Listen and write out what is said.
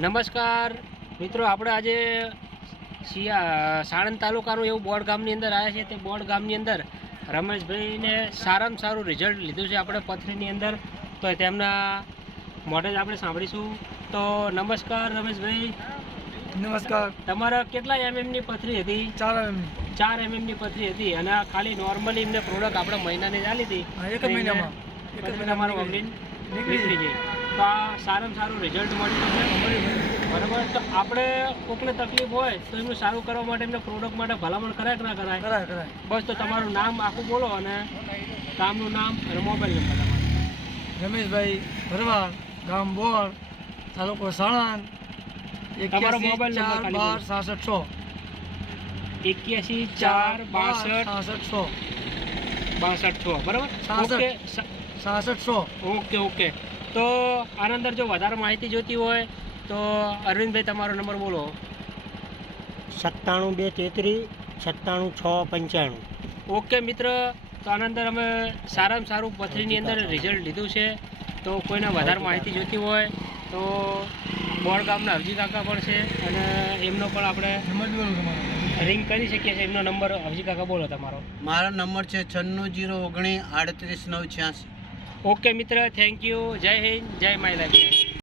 નમસ્કાર મિત્રો, આપણે આજે સાણંદ તાલુકાનું એવું બોર્ડ ગામની અંદર આવ્યા છે. તે બોર્ડ ગામની અંદર રમેશભાઈને સારામાં સારું રિઝલ્ટ લીધું છે આપણે પથરીની અંદર. તો તેમના મોઢે જ આપણે સાંભળીશું. તો નમસ્કાર રમેશભાઈ. નમસ્કાર. તમારા કેટલા એમએમની પથરી હતી? 4 એમએમની પથરી હતી અને ખાલી નોર્મલી એમને પ્રોડક્ટ આપણે મહિનાની ચાલી હતી. એક મહિનામાં તમારું વગડીને નીકળી જાય. તો આ સારામાં સારું રિઝલ્ટ મળ્યું છે, બરાબર. તો આપણે કોઈને તકલીફ હોય તો એમનું સારું કરવા માટે એમને પ્રોડક્ટ માટે ભલામણ કરાય કે ના કરાય? કરાય. બસ તો તમારું નામ આખું બોલો અને ગામનું નામ અને મોબાઈલ નંબર તમારો. રમેશભાઈ ભરવાડ, ગામ બોર્ડ, તાલુકો સાણંદ. તમારો મોબાઈલ નંબર ખાલી 81 4 62 66 બરાબર. ઓકે. તો આના અંદર જો વધારે માહિતી જોઈતી હોય તો અરવિંદભાઈ તમારો નંબર બોલો. 97 233 96 6 95. ઓકે મિત્ર, તો આના અંદર અમે સારામાં સારું પથરીની અંદર રિઝલ્ટ લીધું છે. તો કોઈને વધારે માહિતી જોઈતી હોય તો બોર્ડ ગામના હરજી કાકા પણ છે અને એમનો પણ આપણે રિંગ કરી શકીએ છીએ. એમનો નંબર હરજી કાકા બોલો તમારો. મારો નંબર છે 96 019 38 986. ઓકે મિત્ર, થેન્ક યુ. જય હિન્દ, જય માય લાઈફ.